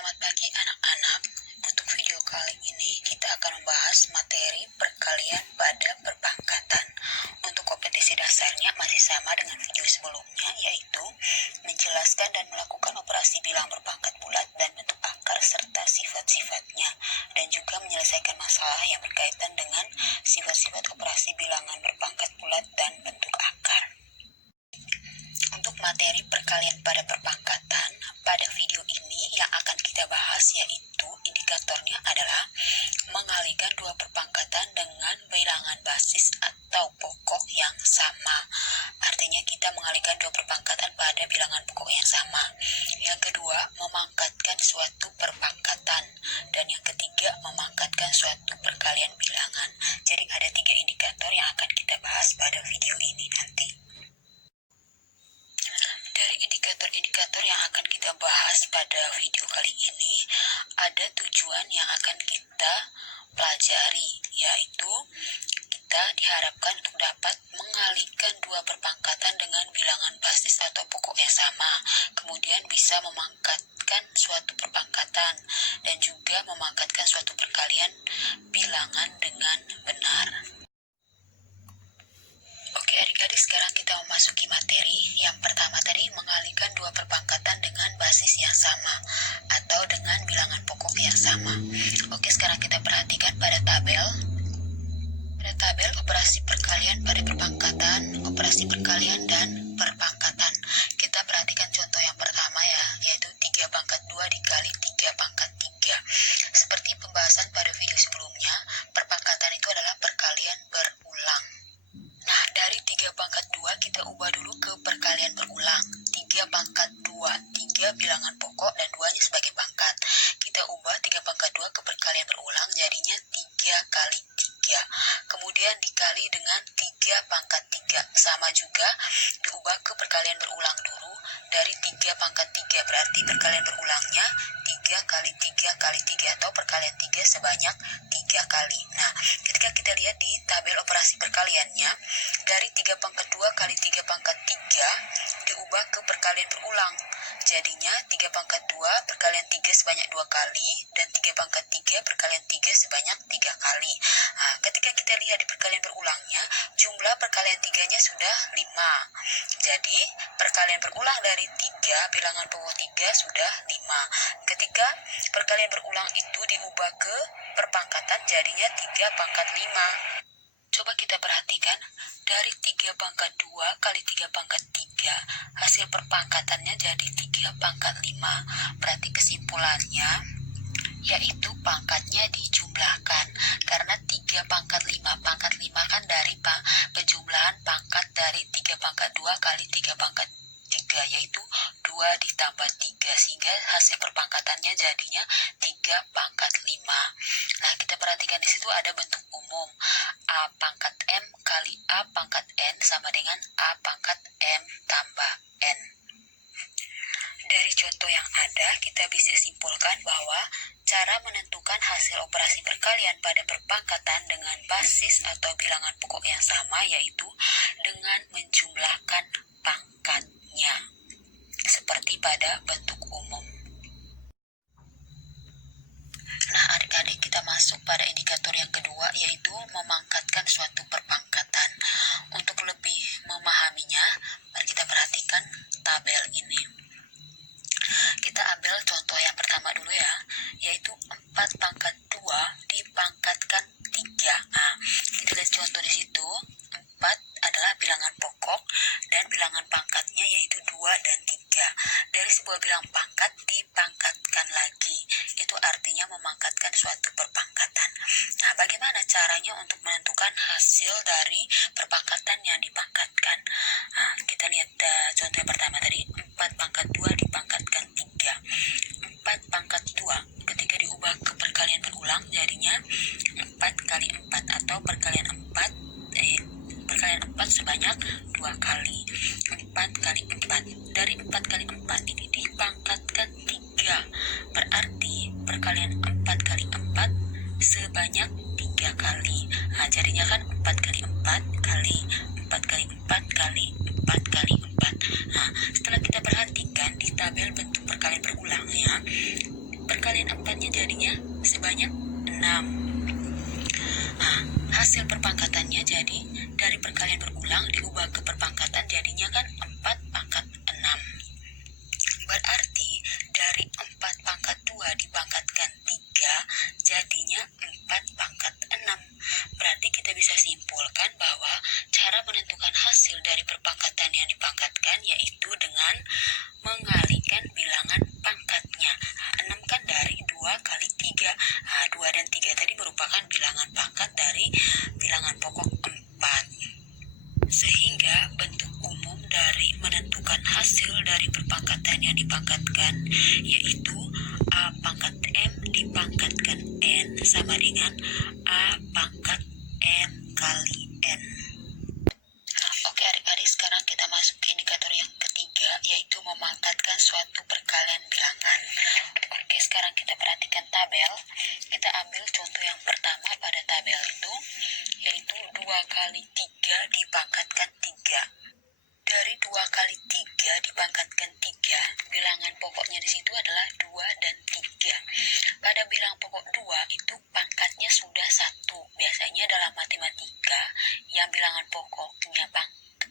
Selamat pagi anak-anak. Untuk video kali ini kita akan membahas materi perkalian pada perpangkatan. Untuk kompetisi dasarnya masih sama dengan video sebelumnya, yaitu menjelaskan dan melakukan operasi bilang berpangkat bulat dan bentuk akar serta sifat-sifatnya, dan juga menyelesaikan masalah yang berkaitan dengan sifat-sifat operasi bilangan berpangkat bulat dan bentuk akar. Untuk materi perkalian pada perpangkatan, pada video ini yang akan kita bahas yaitu indikatornya adalah mengalihkan dua perpangkatan dengan bilangan basis atau pokok yang sama. Artinya kita mengalihkan dua perpangkatan pada bilangan pokok yang sama. Yang kedua, memangkatkan suatu perpangkatan. Dan yang ketiga, memangkatkan suatu perkalian bilangan. Jadi ada 3 indikator yang akan kita bahas pada video ini nanti. Dari indikator-indikator yang akan kita bahas pada video kali ini, ada tujuan yang akan kita pelajari, yaitu kita diharapkan untuk dapat mengalihkan dua perpangkatan dengan bilangan basis atau pokok yang sama, kemudian bisa memangkatkan suatu perpangkatan, dan juga memangkatkan suatu perkalian bilangan dengan benar. Oke adik-adik, sekarang kita memasuki materi. Yang pertama tadi mengalihkan dua perpangkatan dengan basis yang sama atau dengan bilangan pokok yang sama. Oke, sekarang kita perhatikan pada tabel. Pada tabel operasi perkalian pada perpangkatan, operasi perkalian dan perpangkatan. Kita perhatikan contoh yang pertama ya, yaitu 3 pangkat 2 dikali 3 pangkat 3. Seperti pembahasan pada video sebelumnya, perpangkatan itu adalah perkalian berulang. Nah, dari 3 pangkat 2 kita ubah dulu ke perkalian berulang. 3 pangkat 2, 3 bilangan pokok dan 2-nya sebagai pangkat. Kita ubah 3 pangkat 2 ke perkalian berulang, jadinya 3 kali 3. Kemudian dikali dengan 3 pangkat 3. Sama juga diubah ke perkalian berulang dulu. Dari 3 pangkat 3 berarti perkalian berulangnya 3 kali 3 kali 3 atau perkalian 3 sebanyak 3 kali. Nah, ketika kita lihat di tabel operasi perkaliannya, dari 3 pangkat 2 kali 3 pangkat 3 diubah ke perkalian berulang. Jadinya 3 pangkat 2 perkalian 3 sebanyak 2 kali, dan 3 pangkat 3 perkalian 3 sebanyak 3 kali. Nah, ketika kita lihat di perkalian berulangnya, jumlah perkalian 3-nya sudah 5. Jadi, perkalian berulang dari 3, bilangan pokok 3 sudah 5. Ketika perkalian berulang itu diubah ke perpangkatan, jadinya 3 pangkat 5. Coba kita perhatikan, dari 3 pangkat 2 kali 3 pangkat 3, hasil perpangkatannya jadi 3 pangkat 5. Berarti kesimpulannya, yaitu pangkatnya dijumlahkan. Karena 3 pangkat 5, pangkat 5 kan dari penjumlahan pangkat dari 3 pangkat 2 kali 3 pangkat 3, yaitu 2 ditambah 3, sehingga hasil perpangkatannya jadinya 3 pangkat 5. Nah, kita perhatikan di situ ada bentuk umum. A pangkat M kali A pangkat N sama dengan A pangkat M tambah N. Dari contoh yang ada, kita bisa simpulkan bahwa cara menentukan hasil operasi perkalian pada perpangkatan dengan basis atau bilangan pokok yang sama yaitu dengan menjumlahkan pangkatnya, seperti pada bentuk umum. Nah, adik-adik, kita masuk pada indikator yang kedua, yaitu memangkatkan suatu perpangkatan. Untuk lebih memahaminya, mari kita perhatikan tabel ini. Kita ambil contoh yang pertama dulu ya, yaitu 4 pangkat 2 dipangkatkan 3. Nah, kita lihat contoh di situ. 4 adalah bilangan pokok dan bilangan pangkatnya yaitu 2 dan 3. Dari sebuah bilangan pangkat dipangkatkan lagi. Itu artinya memangkatkan suatu perpangkatan. Nah, bagaimana caranya untuk menentukan hasil dari perpangkatan yang dipangkatkan? Nah, kita lihat contoh yang pertama tadi, 4 pangkat 2 dipangkatkan 3. 4 pangkat 2 ketika diubah ke perkalian berulang jadinya 4 kali 4 atau perkalian 4 sebanyak 2 kali. 4 kali 4. Dari 4 kali 4 ini dipangkatkan 3. Berarti perkalian 4 kali 4 sebanyak 3 kali. Nah, jadinya kan 4 kali 4 kali 4 kali 4 kali 4 kali 4. Nah, setelah kita perhatikan di tabel bentuk perkalian berulangnya, perkalian 4-nya jadinya sebanyak 6. Nah, hasil perpangkatannya jadi dari perkalian berulang diubah ke perpangkatan jadinya kan 4 pangkat 6. Berarti dari 4 pangkat 2 dipangkatkan 3 jadinya 4 pangkat 6. Berarti kita bisa simpulkan bahwa cara menentukan hasil dari perpangkatan yang dipangkatkan yaitu dengan mengalihkan bilangan pangkatnya. 6 kan dari 2 kali 3. 2 dan 3 tadi merupakan bilangan pangkat dari bilangan pokok 4. Sehingga bentuk umum dari menentukan hasil dari perpangkatan yang dipangkatkan yaitu A pangkat M dipangkatkan N sama dengan A pangkat M kali N. Oke adik-adik, sekarang kita masuk ke indikator yang ketiga yaitu memangkatkan suatu perkalian bilangan. Oke, sekarang kita perhatikan tabel. Kita ambil contoh yang pertama pada tabel itu yaitu 2 kali 3 dipangkatkan 3. Dari 2 kali 3 dipangkatkan 3, bilangan pokoknya di situ adalah 2 dan 3. Pada bilang pokok 2 itu pangkatnya sudah 1. Biasanya dalam matematika yang bilangan pokoknya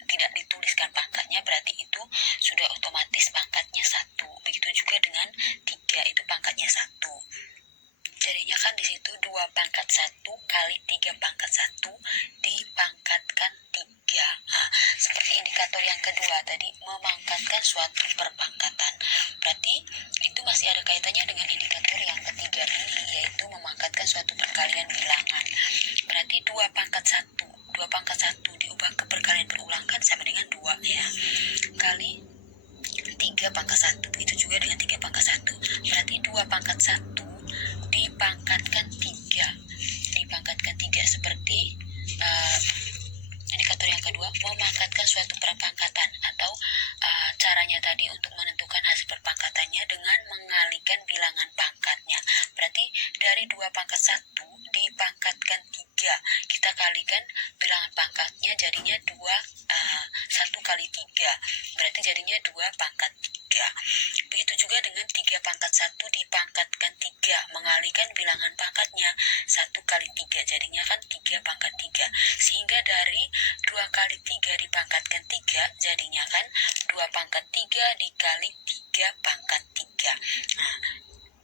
tidak dituliskan pangkatnya berarti itu sudah otomatis pangkatnya 1. Begitu juga dengan 3 itu pangkatnya 1. Jadinya kan di situ 2 pangkat 1 kali 3 pangkat 1 dipangkatkan 3. Nah, seperti indikator yang kedua tadi, memangkatkan suatu perpangkatan. Berarti itu masih ada kaitannya dengan indikator yang ketiga ini, yaitu memangkatkan suatu perkalian bilangan. Berarti 2 pangkat 1. 2 pangkat 1 diubah ke perkalian berulang kan sama dengan 2 ya. Kali 3 pangkat 1. Begitu juga dengan 3 pangkat 1. Berarti 2 pangkat 1 dipangkatkan 3. Dipangkatkan 3 seperti indikator yang kedua, memangkatkan suatu perpangkatan atau caranya tadi untuk menentukan hasil perpangkatannya dengan mengalihkan bilangan pangkatnya. Berarti dari 2 pangkat 1 dipangkatkan 3. Kita kalikan bilangan pangkatnya jadinya 1 kali 3. Berarti jadinya 2 pangkat 3. Begitu juga dengan 3 pangkat 1 dipangkatkan 3. Mengalihkan bilangan pangkatnya 1 kali 3. Jadinya kan 3 pangkat 3. Sehingga dari 2 kali 3 dipangkatkan 3. Jadinya kan 2 pangkat 3 dikali 3 pangkat 3. Nah,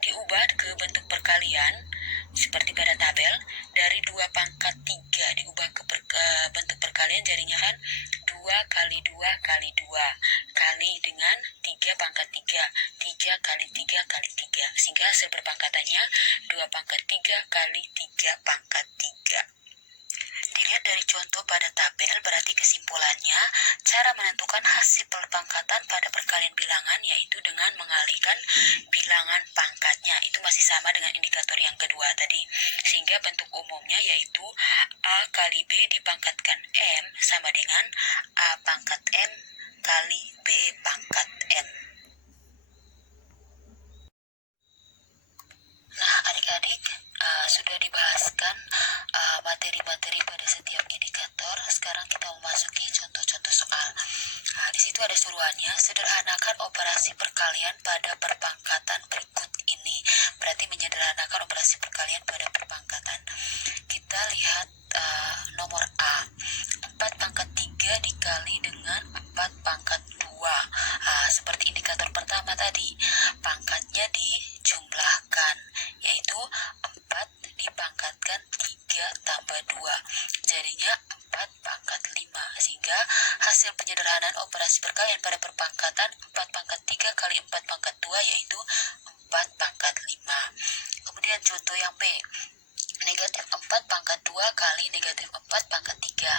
diubah ke bentuk perkalian seperti pada tabel. Dari 2 pangkat 3 diubah ke bentuk perkalian jadinya kan 2 kali 2 kali 2 kali dengan 3 pangkat 3. 3 kali 3 kali 3. Sehingga hasil perpangkatannya 2 pangkat 3 kali 3 pangkat 3. Dilihat dari contoh pada tabel, berarti kesimpulannya cara menentukan hasil perpangkatan pada perkalian bilangan yaitu dengan mengalihkan bilangan pangkatnya. Itu masih sama dengan indikator yang kedua tadi. Sehingga bentuk umumnya yaitu A kali B dipangkatkan M sama dengan A pangkat M kali B pangkat M. Nah, adik-adik sudah dibahaskan materi-materi pada setiap indikator. Sekarang kita memasuki contoh-contoh soal. Nah, di situ ada suruhannya, sederhanakan operasi perkalian pada perpangkatan berikut ini. Berarti menyederhanakan operasi perkalian pada perpangkatan. Kita lihat nomor A. 4 pangkat 3 dikali dengan 4 pangkat 2. Seperti indikator pertama tadi, pangkatnya dijumlahkan, yaitu 4 dipangkatkan 3 tambah 2. Jadinya 4 pangkat 5. Sehingga hasil penyederhanaan operasi perkalian pada perpangkatan 4 pangkat 3 kali 4 pangkat 2 yaitu 4 pangkat 5. Kemudian contoh yang B. Negatif 4 pangkat 2 kali negatif 4 pangkat 3.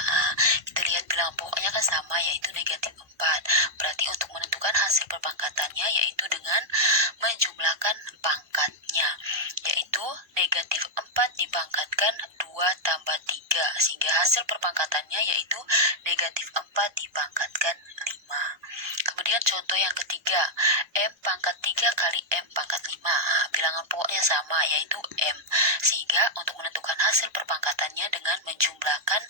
Kita lihat bilangan pokoknya kan sama yaitu negatif 4. Berarti untuk menentukan hasil perpangkatannya yaitu dengan menjumlahkan pangkatnya. Yaitu negatif 4 dipangkatkan 2 tambah 3. Sehingga hasil perpangkatannya yaitu negatif 4 dipangkatkan 5. Kemudian contoh yang ketiga. M pangkat 3 kali M pangkat 5. Bilangan pokoknya sama yaitu M. Sehingga untuk menentukan hasil perpangkatannya dengan menjumlahkan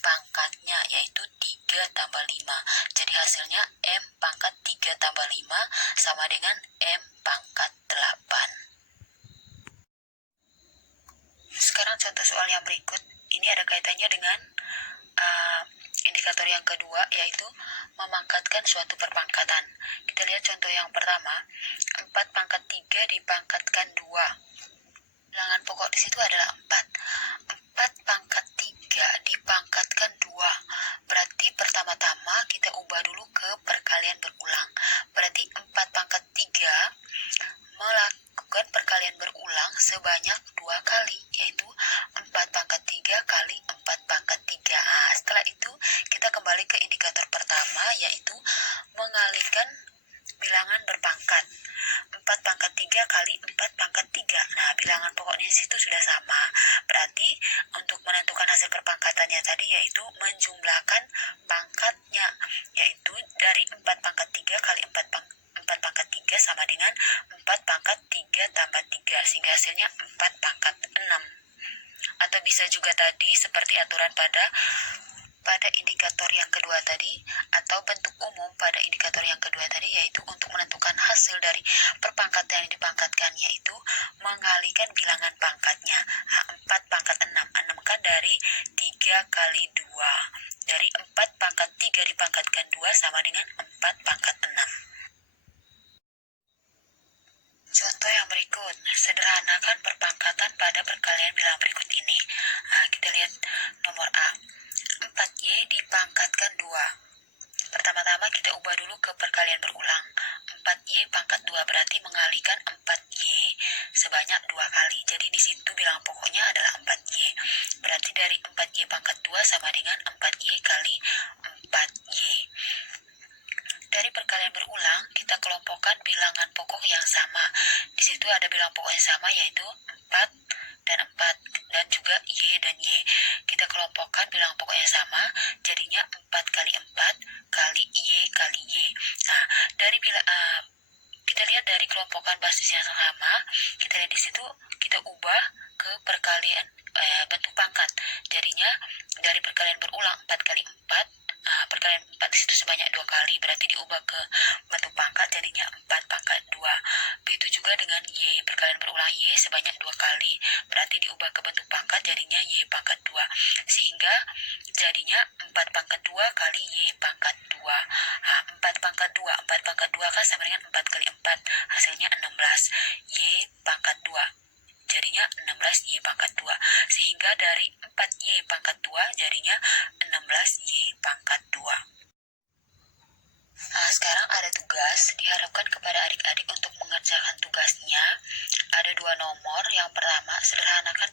pangkatnya yaitu 3 tambah 5. Jadi hasilnya M pangkat 3 tambah 5 sama dengan M pangkat 8. yang berikut. Ini ada kaitannya dengan indikator yang kedua, yaitu memangkatkan suatu perpangkatan. Kita lihat contoh yang pertama, 4 pangkat 3 dipangkatkan 2. Bilangan pokok di situ adalah 4. 4 pangkat 3 dipangkatkan 2. Berarti pertama-tama kita ubah dulu ke perkalian berulang. Berarti 4 pangkat 3 melakukan perkalian berulang sebanyak 2 kali, yaitu 4 pangkat 3 kali 4 pangkat 3. Nah, setelah itu kita kembali ke indikator pertama, yaitu mengalihkan bilangan berpangkat. 4 pangkat 3 kali 4 pangkat 3. Nah, bilangan pokoknya situ sudah sama. Berarti untuk menentukan hasil perpangkatannya tadi yaitu menjumlahkan pangkatnya, yaitu dari 4 pangkat 3 kali 4 pangkat 3 sama dengan 4 pangkat 3 tambah 3, sehingga hasilnya 4 pangkat 6. Atau bisa juga tadi seperti aturan pada indikator yang kedua tadi, atau bentuk umum pada indikator yang kedua tadi, yaitu untuk menentukan hasil dari perpangkatan yang dipangkatkan, yaitu mengalihkan bilangan pangkatnya. 4 pangkat 6, 6 kan dari 3 kali 2. Dari 4 pangkat 3 dipangkatkan 2 sama dengan 4 pangkat 6. Contoh yang berikut, sederhanakan perpangkatan pada perkalian bilangan berikut ini. Kita lihat nomor A. 4Y dipangkatkan 2. Pertama-tama kita ubah dulu ke perkalian berulang. 4Y pangkat 2 berarti mengalihkan 4Y sebanyak 2 kali. Jadi di situ bilangan pokoknya adalah 4Y. Berarti dari 4Y pangkat 2 sama dengan 4Y kali 4Y. Dari perkalian berulang, kita kelompokkan bilangan pokok yang sama. Di situ ada bilangan pokok yang sama, yaitu 4 dan 4, dan juga Y dan Y. Kita kelompokkan bilangan pokok yang sama, jadinya 4 kali 4 kali Y kali Y. Nah, kita lihat dari kelompokan basis yang sama, kita lihat di situ kita ubah ke perkalian bentuk pangkat. Jadinya dari perkalian berulang 4 kali 4, perkalian 4 di situ sebanyak 2 kali, berarti diubah ke bentuk pangkat jadinya 4 pangkat 2. Begitu juga dengan Y, perkalian berulang Y sebanyak 2 kali, berarti diubah ke bentuk pangkat jadinya Y pangkat 2. Sehingga jadinya 4 pangkat 2 kali Y pangkat 2. 4 pangkat 2, 4 pangkat 2 kan sama dengan 4 kali 4, hasilnya 16. Y pangkat 2. Jadinya 16Y pangkat 2. Sehingga dari 4Y pangkat 2 jadinya 16Y pangkat 2. Nah, sekarang ada tugas. Diharapkan kepada adik-adik untuk mengerjakan tugasnya. Ada 2 nomor. Yang pertama, sederhanakan